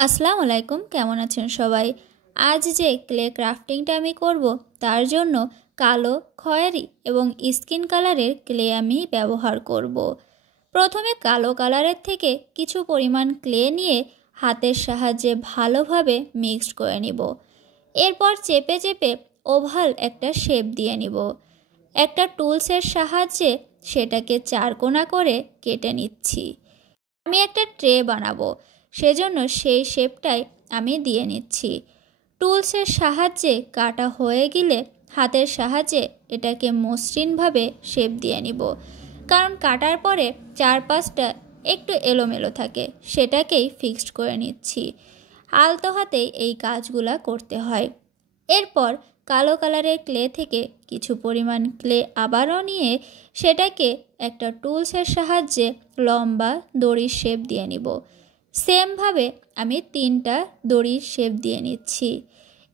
আসসালামু আলাইকুম, কেমন আছেন সবাই? আজ যে ক্লে ক্রাফটিংটা আমি করব তার জন্য কালো, খয়েরি এবং স্কিন কালারের ক্লে আমি ব্যবহার করব। প্রথমে কালো কালারের থেকে কিছু পরিমাণ ক্লে নিয়ে হাতের সাহায্যে ভালোভাবে মিক্সড করে নিব। এরপর চেপে চেপে ওভাল একটা শেপ দিয়ে নিব। একটা টুলসের সাহায্যে সেটাকে চারকোনা করে কেটে নিচ্ছি। আমি একটা ট্রে বানাবো, সেজন্য সেই শেপটাই আমি দিয়ে নিচ্ছি। টুলসের সাহায্যে কাটা হয়ে গেলে হাতের সাহায্যে এটাকে মসৃণভাবে শেপ দিয়ে নিব, কারণ কাটার পরে চারপাশটা একটু এলোমেলো থাকে, সেটাকেই ফিক্সড করে নিচ্ছি। আলতো হাতেই এই কাজগুলা করতে হয়। এরপর কালো কালারের ক্লে থেকে কিছু পরিমাণ ক্লে আবারও নিয়ে সেটাকে একটা টুলসের সাহায্যে লম্বা দড়ির শেপ দিয়ে নিব। সেমভাবে আমি 3টা দড়ির শেপ দিয়ে নিচ্ছি।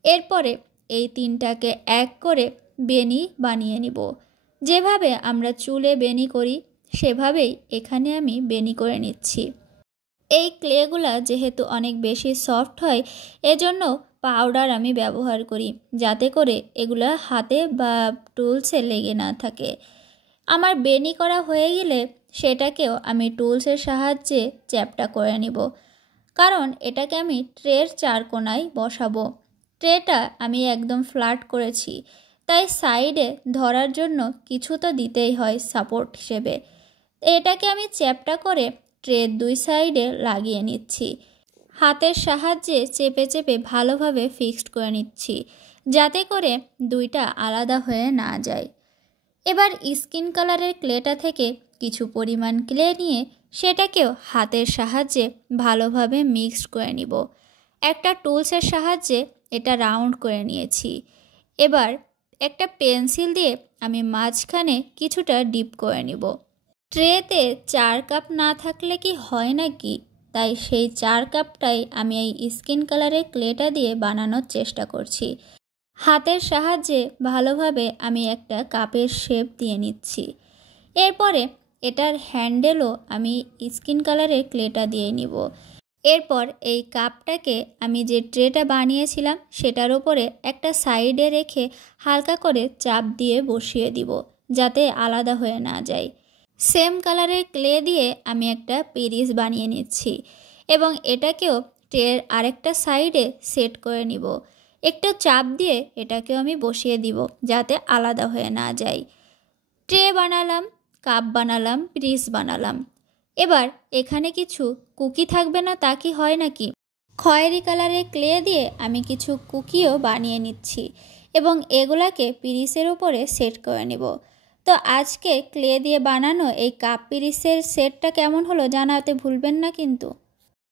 এরপরে এই 3টাকে এক করে বেনি বানিয়ে নিব। যেভাবে আমরা চুলে বেনি করি সেভাবেই এখানে আমি বেনি করে নিচ্ছি। এই ক্লেগুলা যেহেতু অনেক বেশি সফট হয়, এজন্য পাউডার আমি ব্যবহার করি, যাতে করে এগুলা হাতে বা টুলসে লেগে না থাকে। আমার বেনি করা হয়ে গেলে সেটাকেও আমি টুলসের সাহায্যে চ্যাপটা করে নিব, কারণ এটাকে আমি ট্রের চারকোনায় বসাবো। ট্রেটা আমি একদম ফ্ল্যাট করেছি, তাই সাইডে ধরার জন্য কিছু তো দিতেই হয় সাপোর্ট হিসেবে। এটাকে আমি চ্যাপটা করে ট্রের 2 সাইডে লাগিয়ে নিচ্ছি। হাতের সাহায্যে চেপে চেপে ভালোভাবে ফিক্সড করে নিচ্ছি, যাতে করে দুইটা আলাদা হয়ে না যায়। এবার স্কিন কালারের ক্লেটা থেকে কিছু পরিমাণ ক্লে নিয়ে সেটাকেও হাতের সাহায্যে ভালোভাবে মিক্সড করে নিব। একটা টুলসের সাহায্যে এটা রাউন্ড করে নিয়েছি। এবার একটা পেন্সিল দিয়ে আমি মাঝখানে কিছুটা ডিপ করে নিব। ট্রেতে 4 কাপ না থাকলে কি হয় নাকি, তাই সেই 4 কাপটাই আমি এই স্কিন কালারের ক্লেটা দিয়ে বানানোর চেষ্টা করছি। হাতের সাহায্যে ভালোভাবে আমি একটা কাপের শেপ দিয়ে নিচ্ছি। এরপরে এটার হ্যান্ডেলও আমি স্কিন কালারের ক্লেটা দিয়ে নিব। এরপর এই কাপটাকে আমি যে ট্রেটা বানিয়েছিলাম সেটার উপরে একটা সাইডে রেখে হালকা করে চাপ দিয়ে বসিয়ে দিব, যাতে আলাদা হয়ে না যায়। সেম কালারের ক্লে দিয়ে আমি একটা পিরিচ বানিয়ে নিচ্ছি এবং এটাকেও ট্রের আরেকটা সাইডে সেট করে নিব। একটু চাপ দিয়ে এটাকেও আমি বসিয়ে দিব, যাতে আলাদা হয়ে না যায়। ট্রে বানালাম, কাপ বানালাম, পিরিচ বানালাম। এবার এখানে কিছু কুকি থাকবে না তা কি হয় নাকি? খয়েরি কালারের ক্লে দিয়ে আমি কিছু কুকিও বানিয়ে নিচ্ছি এবং এগুলাকে পিরিচের উপরে সেট করে নেব। তো আজকে ক্লে দিয়ে বানানো এই কাপ পিরিচের সেটটা কেমন হলো জানাতে ভুলবেন না কিন্তু।